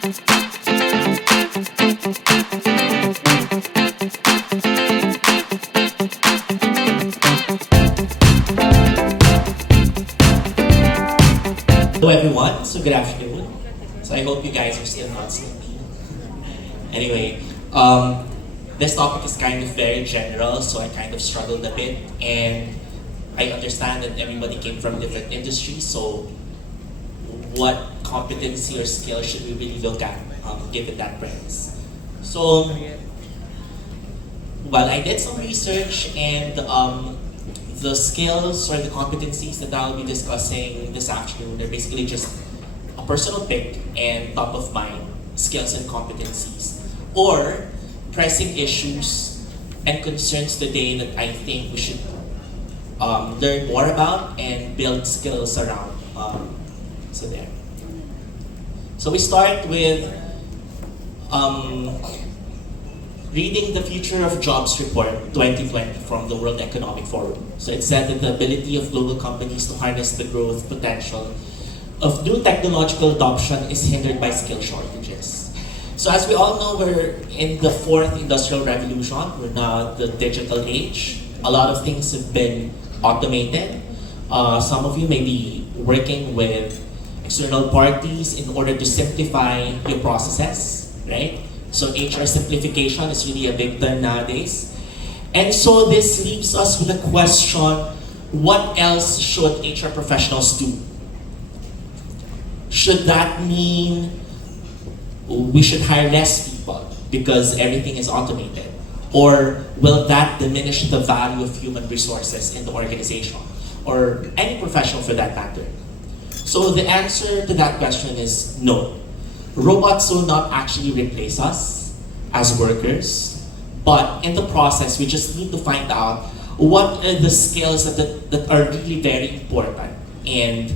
Hello everyone, so good afternoon. So I hope you guys are still not sleepy. Anyway, this topic is kind of very general, so I kind of struggled a bit, and I understand that everybody came from different industries, so what competency or skill should we really look at given that premise? So, well, I did some research, and the skills or the competencies that I'll be discussing this afternoon, they're basically just a personal pick and top of mind skills and competencies, or pressing issues and concerns today that I think we should learn more about and build skills around. So there. So we start with reading the Future of Jobs Report 2020 from the World Economic Forum. So it said that the ability of global companies to harness the growth potential of new technological adoption is hindered by skill shortages. So as we all know, we're in the fourth industrial revolution. We're now the digital age. A lot of things have been automated. Some of you may be working with external parties in order to simplify your processes, right? So HR simplification is really a big term nowadays. And so this leaves us with a question, what else should HR professionals do? Should that mean we should hire less people because everything is automated? Or will that diminish the value of human resources in the organization? Or any professional for that matter? So the answer to that question is no. Robots will not actually replace us as workers, but in the process, we just need to find out what are the skills that are really very important. And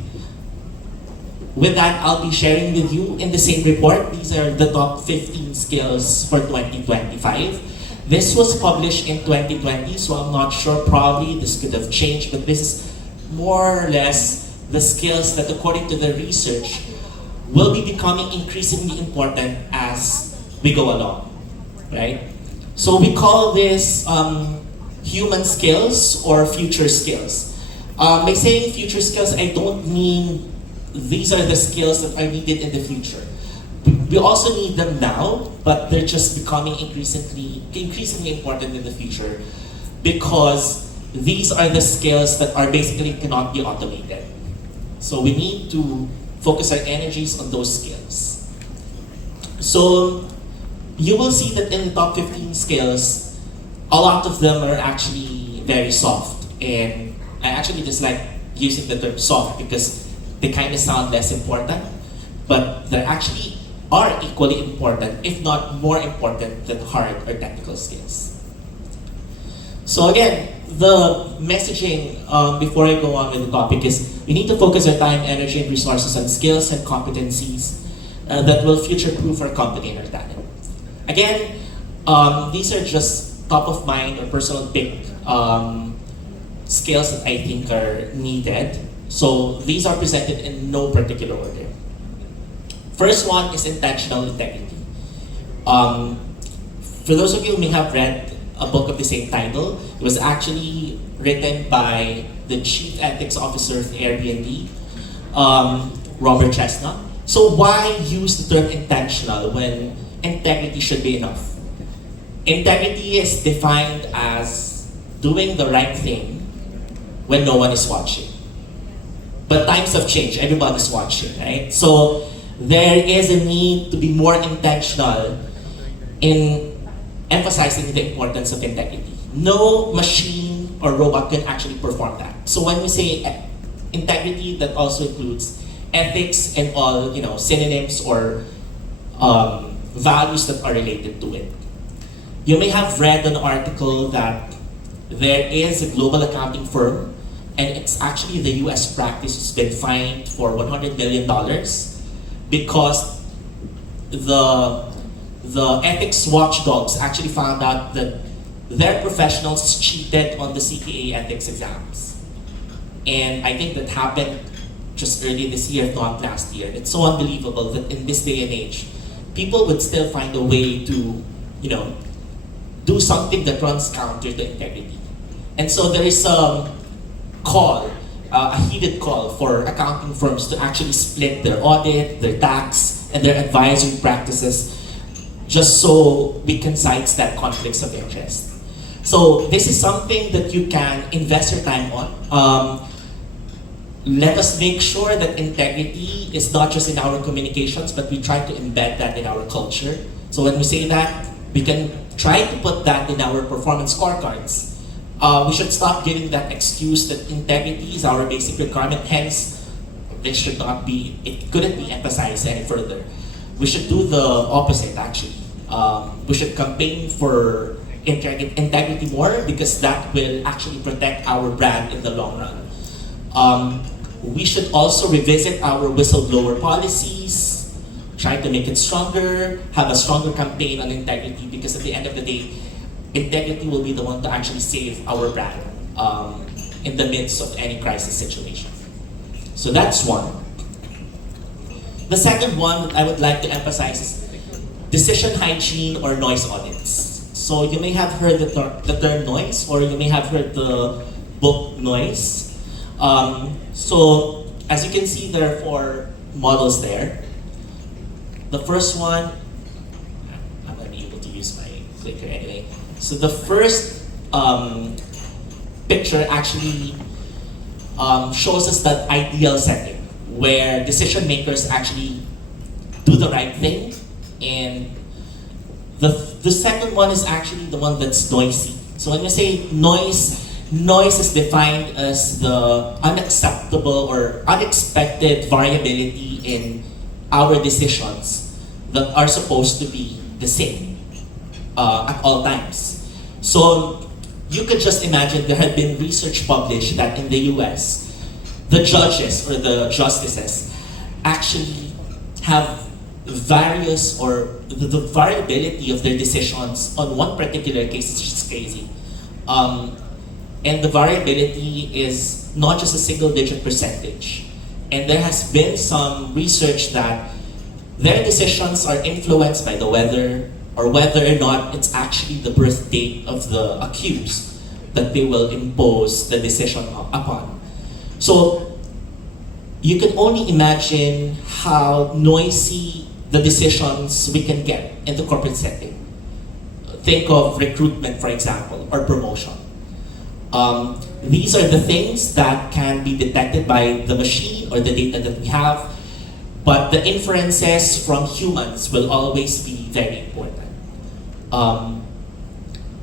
with that, I'll be sharing with you in the same report. These are the top 15 skills for 2025. This was published in 2020, so I'm not sure, probably this could have changed, but this is more or less the skills that, according to the research, will be becoming increasingly important as we go along, right? So we call this human skills or future skills. By saying future skills, I don't mean these are the skills that are needed in the future. We also need them now, but they're just becoming increasingly important in the future because these are the skills that are basically cannot be automated. So we need to focus our energies on those skills. So you will see that in the top 15 skills, a lot of them are actually very soft. And I actually dislike using the term soft because they kind of sound less important, but they actually are equally important, if not more important than hard or technical skills. So again, the messaging before I go on with the topic is we need to focus our time, energy, and resources on skills and competencies that will future-proof our company and our talent. Again, these are just top of mind or personal pick skills that I think are needed. So these are presented in no particular order. First one is intentional integrity. For those of you who may have read a book of the same title, it was actually written by the Chief Ethics Officer of Airbnb, Robert Chestnut. So why use the term intentional when integrity should be enough? Integrity is defined as doing the right thing when no one is watching. But times have changed, everybody's watching, right? So there is a need to be more intentional in emphasizing the importance of integrity. No machine or robot can actually perform that. So when we say integrity, that also includes ethics and all synonyms or values that are related to it. You may have read an article that there is a global accounting firm, and it's actually the US practice has been fined for $100 million because the ethics watchdogs actually found out that their professionals cheated on the CPA ethics exams. And I think that happened just early this year, if not last year. It's so unbelievable that in this day and age, people would still find a way to, do something that runs counter to integrity. And so there is a heated call for accounting firms to actually split their audit, their tax, and their advisory practices just so we can sidestep conflicts of interest. So this is something that you can invest your time on. Let us make sure that integrity is not just in our communications, but we try to embed that in our culture. So when we say that, we can try to put that in our performance scorecards. We should stop giving that excuse that integrity is our basic requirement, hence it couldn't be emphasized any further. We should do the opposite actually. We should campaign for integrity more because that will actually protect our brand in the long run. We should also revisit our whistleblower policies, try to make it stronger, have a stronger campaign on integrity because at the end of the day, integrity will be the one to actually save our brand in the midst of any crisis situation. So that's one. The second one that I would like to emphasize is decision hygiene or noise audits. So you may have heard the term noise, or you may have heard the book Noise. So as you can see, there are 4 models there. The first one, I'm not able to use my clicker anyway. So the first picture actually shows us that ideal setting where decision makers actually do the right thing, and the second one is actually the one that's noisy. So when you say noise is defined as the unacceptable or unexpected variability in our decisions that are supposed to be the same at all times. So you could just imagine there had been research published that in the US, the judges or the justices actually have various or the variability of their decisions on one particular case is just crazy. And the variability is not just a single-digit percentage. And there has been some research that their decisions are influenced by the weather or whether or not it's actually the birth date of the accused that they will impose the decision upon. So you can only imagine how noisy the decisions we can get in the corporate setting. Think of recruitment, for example, or promotion. These are the things that can be detected by the machine or the data that we have, but the inferences from humans will always be very important.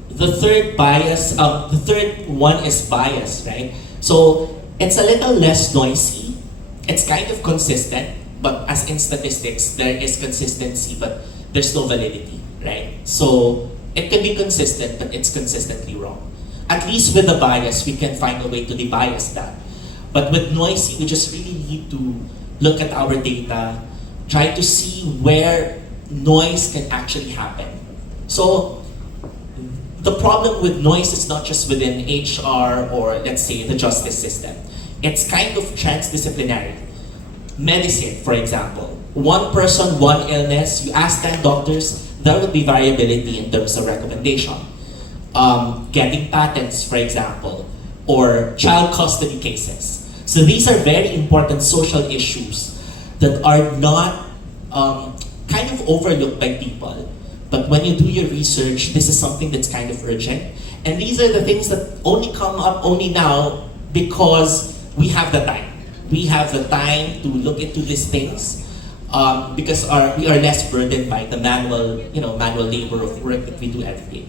The third one is bias, right? So it's a little less noisy. It's kind of consistent, but as in statistics, there is consistency, but there's no validity, right? So it can be consistent, but it's consistently wrong. At least with the bias, we can find a way to debias that. But with noisy, we just really need to look at our data, try to see where noise can actually happen. So the problem with noise is not just within HR or let's say the justice system. It's kind of transdisciplinary. Medicine, for example. One person, one illness, you ask 10 doctors, there would be variability in terms of recommendation. Getting patents, for example, or child custody cases. So these are very important social issues that are not kind of overlooked by people. But when you do your research, this is something that's kind of urgent. And these are the things that only come up only now because we have the time. We have the time to look into these things because we are less burdened by the manual labor of work that we do every day.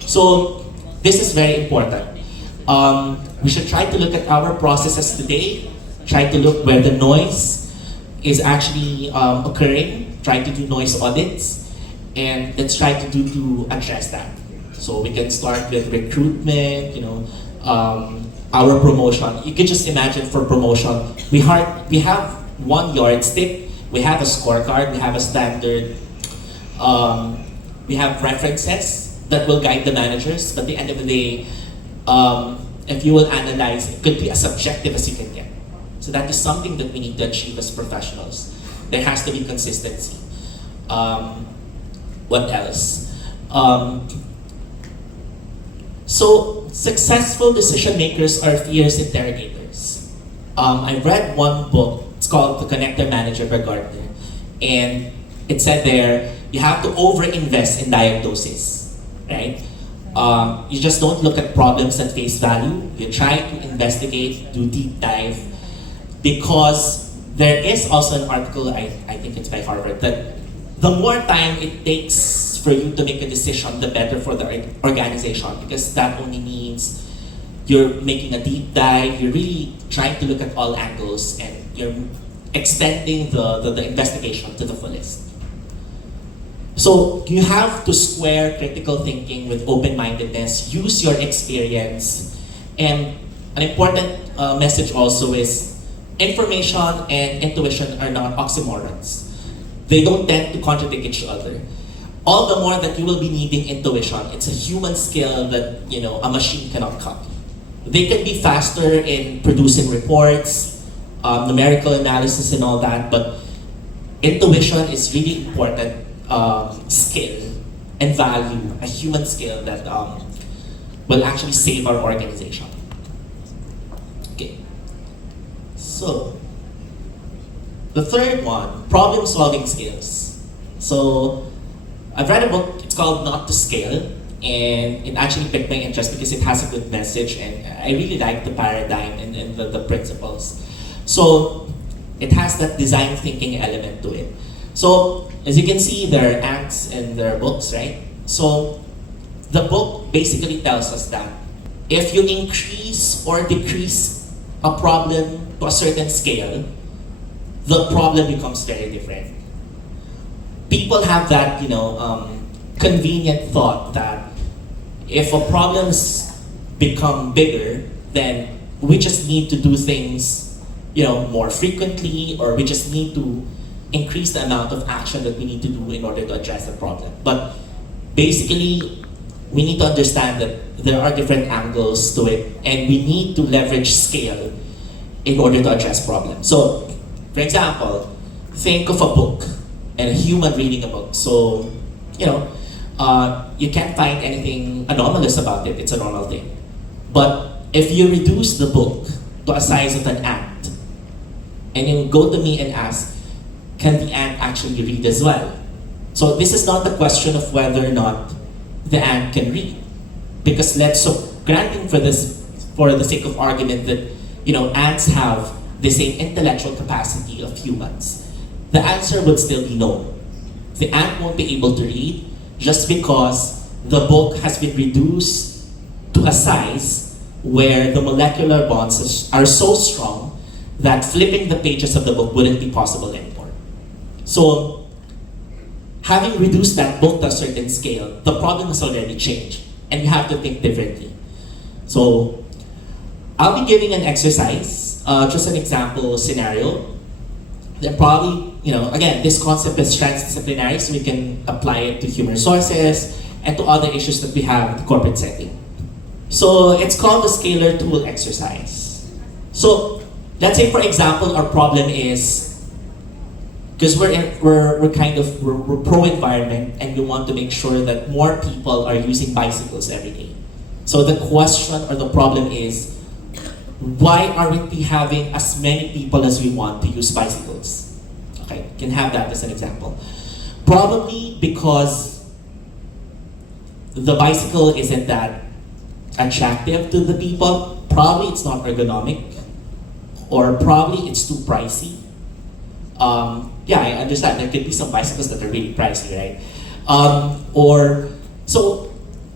So this is very important. We should try to look at our processes today, try to look where the noise is actually occurring, try to do noise audits, and let's try to address that. So we can start with recruitment, our promotion. You can just imagine for promotion, we have one yardstick, we have a scorecard, we have a standard, we have references that will guide the managers, but at the end of the day, if you will analyze, it could be as subjective as you can get. So that is something that we need to achieve as professionals. There has to be consistency. What else? So successful decision makers are fierce interrogators. I read one book, it's called The Connector Manager by Gardner, and it said there, you have to over-invest in diagnosis, right? You just don't look at problems at face value. You try to investigate, do deep dive, because there is also an article, I think it's by Harvard, that the more time it takes for you to make a decision, the better for the organization, because that only means you're making a deep dive, you're really trying to look at all angles, and you're extending the investigation to the fullest. So you have to square critical thinking with open-mindedness, use your experience, and an important message also is information and intuition are not oxymorons. They don't tend to contradict each other. All the more that you will be needing intuition, it's a human skill that a machine cannot copy. They can be faster in producing reports, numerical analysis and all that, but intuition is really important skill and value, a human skill that will actually save our organization. Okay, so the third one, problem-solving skills. So I've read a book, it's called Not to Scale, and it actually piqued my interest because it has a good message, and I really like the paradigm and the principles. So it has that design thinking element to it. So as you can see, there are ants in their books, right? So the book basically tells us that if you increase or decrease a problem to a certain scale, the problem becomes very different. People have that, convenient thought that if a problem's become bigger, then we just need to do things, more frequently, or we just need to increase the amount of action that we need to do in order to address the problem. But basically, we need to understand that there are different angles to it, and we need to leverage scale in order to address problems. So, for example, think of a book and a human reading a book. So, you can't find anything anomalous about it. It's a normal thing. But if you reduce the book to a size of an ant, and you go to me and ask, can the ant actually read as well? So this is not the question of whether or not the ant can read. Because granting for the sake of argument that, ants have the same intellectual capacity of humans, the answer would still be no. The ant won't be able to read just because the book has been reduced to a size where the molecular bonds are so strong that flipping the pages of the book wouldn't be possible anymore. So, having reduced that book to a certain scale, the problem has already changed, and you have to think differently. So, I'll be giving an exercise, just an example scenario. Then probably, again, this concept is transdisciplinary, so we can apply it to human resources and to other issues that we have in the corporate setting. So it's called the scalar tool exercise. So let's say, for example, our problem is, because we're pro-environment, and we want to make sure that more people are using bicycles every day. So the question or the problem is, why aren't we having as many people as we want to use bicycles? Okay, can have that as an example. Probably because the bicycle isn't that attractive to the people. Probably it's not ergonomic, or probably it's too pricey. Yeah, I understand there could be some bicycles that are really pricey, right? Or so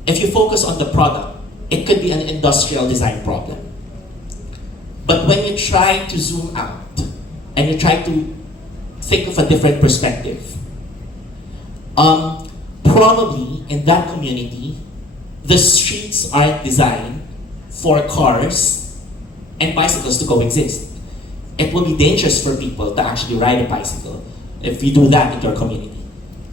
if you focus on the product, it could be an industrial design problem. But when you try to zoom out and you try to think of a different perspective, probably in that community, the streets aren't designed for cars and bicycles to coexist. It will be dangerous for people to actually ride a bicycle if we do that in our community.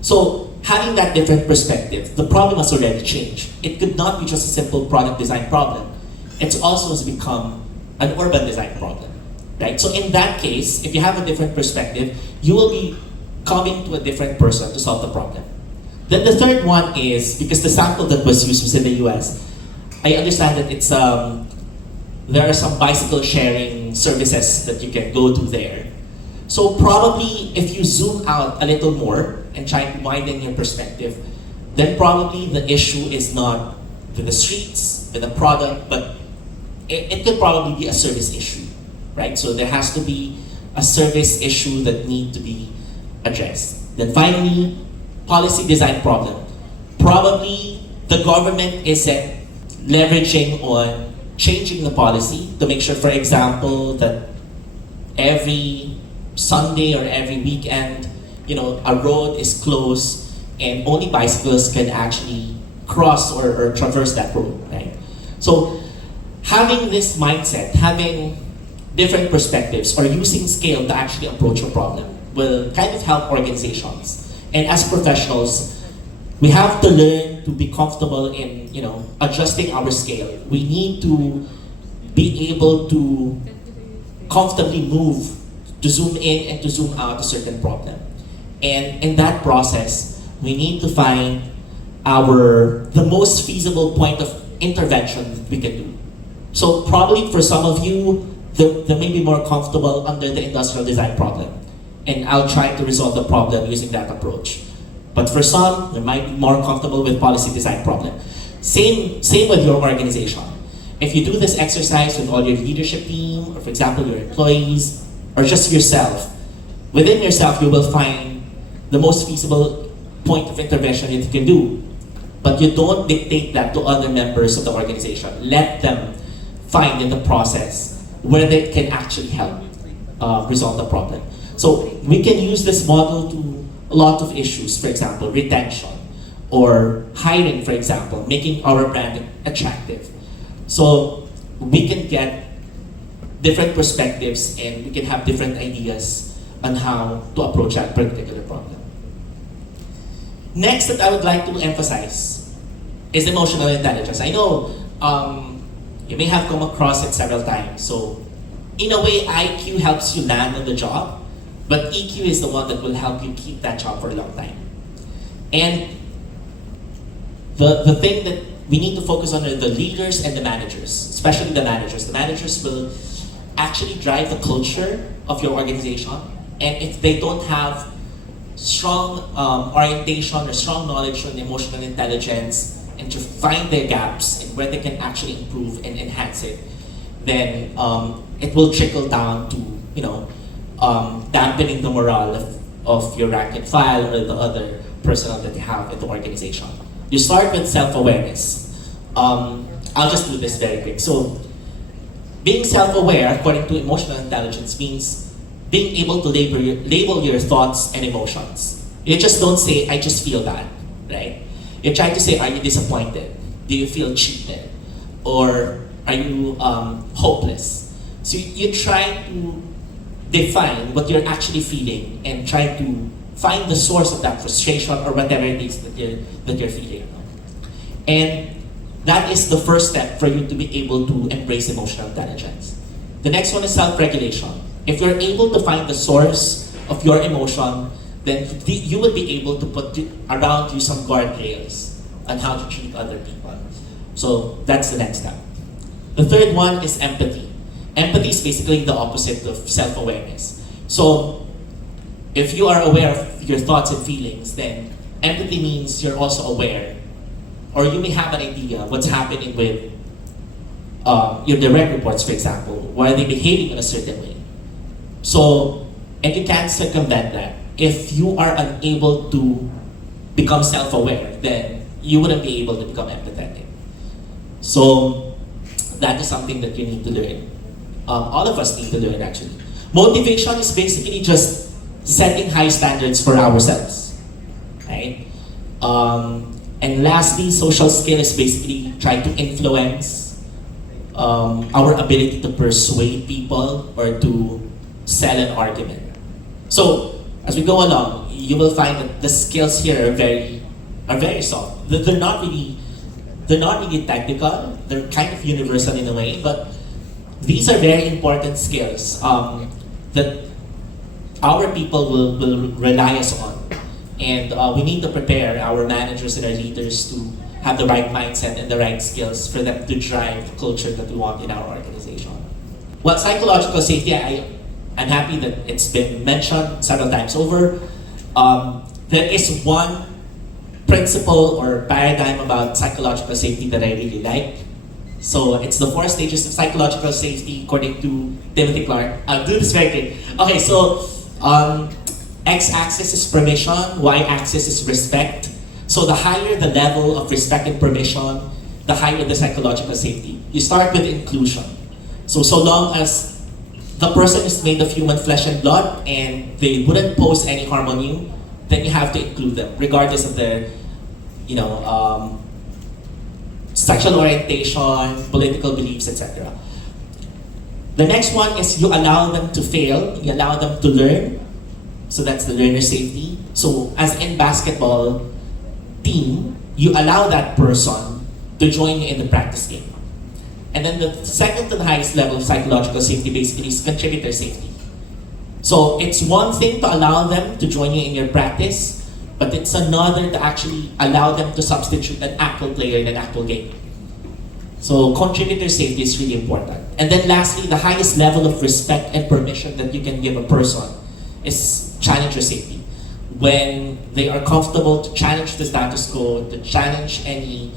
So having that different perspective, the problem has already changed. It could not be just a simple product design problem. It's also has become an urban design problem, right? So in that case, if you have a different perspective, you will be coming to a different person to solve the problem. Then the third one is, because the sample that was used was in the US, I understand that it's there are some bicycle sharing services that you can go to there. So probably if you zoom out a little more and try to widen your perspective, then probably the issue is not with the streets, with the product, but it could probably be a service issue, right? So there has to be a service issue that need to be addressed. Then finally, policy design problem. Probably the government isn't leveraging on changing the policy to make sure, for example, that every Sunday or every weekend, a road is closed and only bicyclists can actually cross or traverse that road, right? So having this mindset, having different perspectives, or using scale to actually approach a problem will kind of help organizations. And as professionals, we have to learn to be comfortable in, adjusting our scale. We need to be able to comfortably move, to zoom in and to zoom out a certain problem. And in that process, we need to find the most feasible point of intervention that we can do. So probably for some of you, they may be more comfortable under the industrial design problem. And I'll try to resolve the problem using that approach. But for some, they might be more comfortable with policy design problem. Same with your organization. If you do this exercise with all your leadership team, or for example, your employees, or just yourself, within yourself, you will find the most feasible point of intervention that you can do. But you don't dictate that to other members of the organization. Let them find in the process where they can actually help resolve the problem. So we can use this model to a lot of issues, for example, retention, or hiring, for example, making our brand attractive. So we can get different perspectives and we can have different ideas on how to approach that particular problem. Next that I would like to emphasize is emotional intelligence. I know you may have come across it several times. So in a way, IQ helps you land on the job, but EQ is the one that will help you keep that job for a long time. And the thing that we need to focus on are the leaders and the managers, especially the managers. The managers will actually drive the culture of your organization. And if they don't have strong orientation or strong knowledge on emotional intelligence and to find their gaps and where they can actually improve and enhance it, then it will trickle down to, dampening the morale of your rank and file or the other personnel that you have in the organization. You start with self-awareness. I'll just do this very quick. So, being self-aware, according to emotional intelligence, means being able to label your thoughts and emotions. You just don't say, I just feel bad, right? You try to say, are you disappointed? Do you feel cheated? Or are you hopeless? So you try to define what you're actually feeling and try to find the source of that frustration or whatever it is that you're feeling. And that is the first step for you to be able to embrace emotional intelligence. The next one is self-regulation. If you're able to find the source of your emotion, then you will be able to put around you some guardrails on how to treat other people. So that's the next step. The third one is empathy. Empathy is basically the opposite of self-awareness. So if you are aware of your thoughts and feelings, then empathy means you're also aware, or you may have an idea what's happening with your direct reports, for example. Why are they behaving in a certain way? So, and you can't circumvent that. If you are unable to become self-aware, then you wouldn't be able to become empathetic. So, that is something that you need to learn. All of us need to learn, actually. Motivation is basically just setting high standards for ourselves, right? And lastly, social skill is basically trying to influence our ability to persuade people or to sell an argument. So as we go along, you will find that the skills here are very soft. They're not really technical. They're kind of universal in a way, but these are very important skills that our people will rely us on. And we need to prepare our managers and our leaders to have the right mindset and the right skills for them to drive the culture that we want in our organization. Well, psychological safety, I'm happy that it's been mentioned several times over. There is one principle or paradigm about psychological safety that I really like. So it's the 4 stages of psychological safety according to Timothy Clark. I'll do this very quick. Okay, so X-axis is permission, Y-axis is respect. So the higher the level of respect and permission, the higher the psychological safety. You start with inclusion. So long as the person is made of human flesh and blood and they wouldn't pose any harm on you, then you have to include them, regardless of their, sexual orientation, political beliefs, etc. The next one is you allow them to fail, you allow them to learn. So that's the learner safety. So as in basketball team, you allow that person to join you in the practice game. And then the second to the highest level of psychological safety basically is contributor safety. So it's one thing to allow them to join you in your practice, but it's another to actually allow them to substitute an actual player in an actual game. So contributor safety is really important. And then lastly, the highest level of respect and permission that you can give a person is challenger safety. When they are comfortable to challenge the status quo, to challenge any,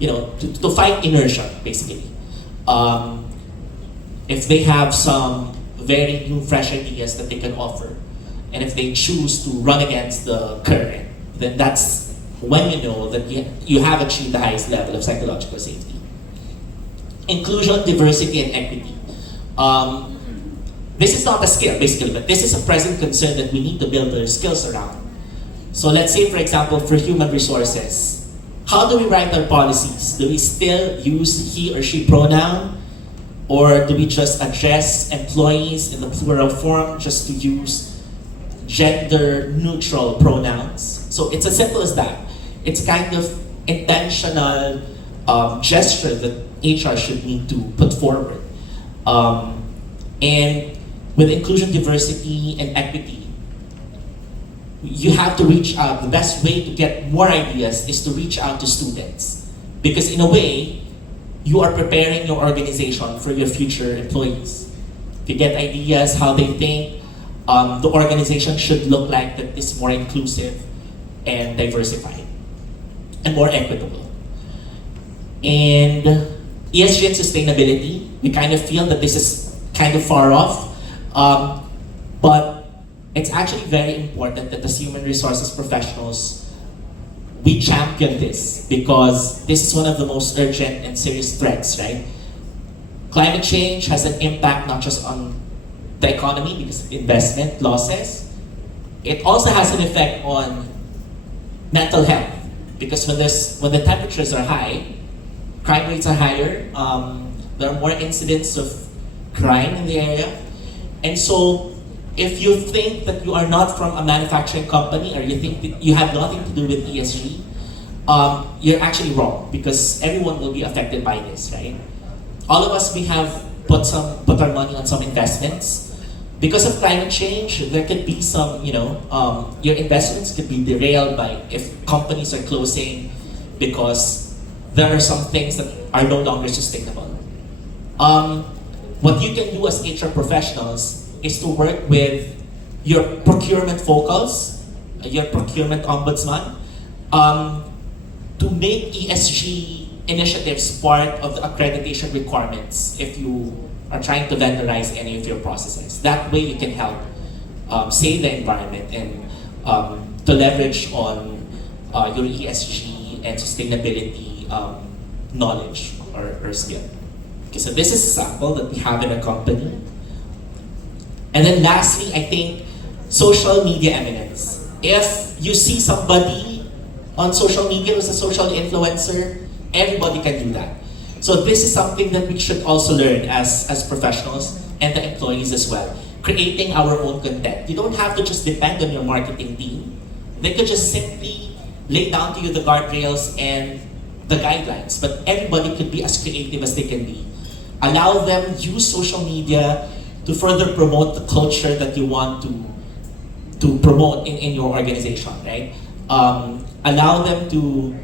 to fight inertia, basically. If they have some very new, fresh ideas that they can offer, and if they choose to run against the current, then that's when you know that you have achieved the highest level of psychological safety. Inclusion, diversity, and equity. This is not a skill, basically, but this is a present concern that we need to build our skills around. So let's say, for example, for human resources, how do we write our policies? Do we still use he or she pronoun? Or do we just address employees in the plural form just to use gender-neutral pronouns? So it's as simple as that. It's kind of intentional gesture that HR should need to put forward. And with inclusion, diversity, and equity, you have to reach out. The best way to get more ideas is to reach out to students. Because in a way, you are preparing your organization for your future employees. To get ideas, how they think the organization should look like that is more inclusive and diversified and more equitable. And ESG and sustainability, we kind of feel that this is kind of far off, but it's actually very important that as human resources professionals, we champion this because this is one of the most urgent and serious threats, right? Climate change has an impact not just on the economy because of investment losses, it also has an effect on mental health because when the temperatures are high, crime rates are higher, there are more incidents of crime in the area. And so if you think that you are not from a manufacturing company or you think that you have nothing to do with ESG, you're actually wrong because everyone will be affected by this, right? All of us, we have put our money on some investments. Because of climate change, there could be some, your investments could be derailed by if companies are closing because there are some things that are no longer sustainable. What you can do as HR professionals is to work with your procurement focals, your procurement ombudsman, to make ESG initiatives part of the accreditation requirements if you are trying to vendorize any of your processes. That way you can help save the environment and to leverage on your ESG and sustainability knowledge or skill. Okay, so this is a sample that we have in a company. And then lastly, I think social media eminence. If you see somebody on social media who's a social influencer, everybody can do that. So this is something that we should also learn as professionals and the employees as well. Creating our own content. You don't have to just depend on your marketing team. They could just simply lay down to you the guardrails and the guidelines, but everybody could be as creative as they can be. Allow them use social media to further promote the culture that you want to to promote in your organization, right? Allow them to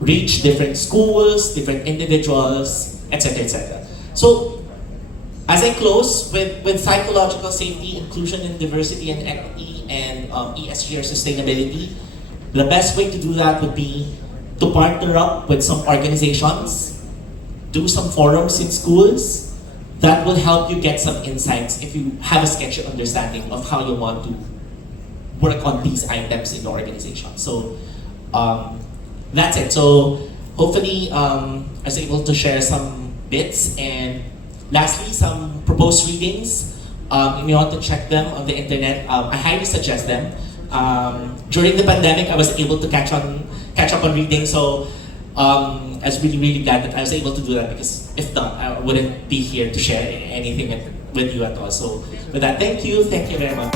reach different schools, different individuals, etc., etc. So, as I close with psychological safety, inclusion and diversity and equity, and ESG or sustainability, the best way to do that would be to partner up with some organizations, do some forums in schools that will help you get some insights if you have a sketchy understanding of how you want to work on these items in the organization. So that's it. So hopefully I was able to share some bits, and lastly, some proposed readings. If you want to check them on the internet, I highly suggest them. During the pandemic, I was able to catch up on reading, so I was really glad that I was able to do that, because if not, I wouldn't be here to share anything with you at all. So with that, thank you very much.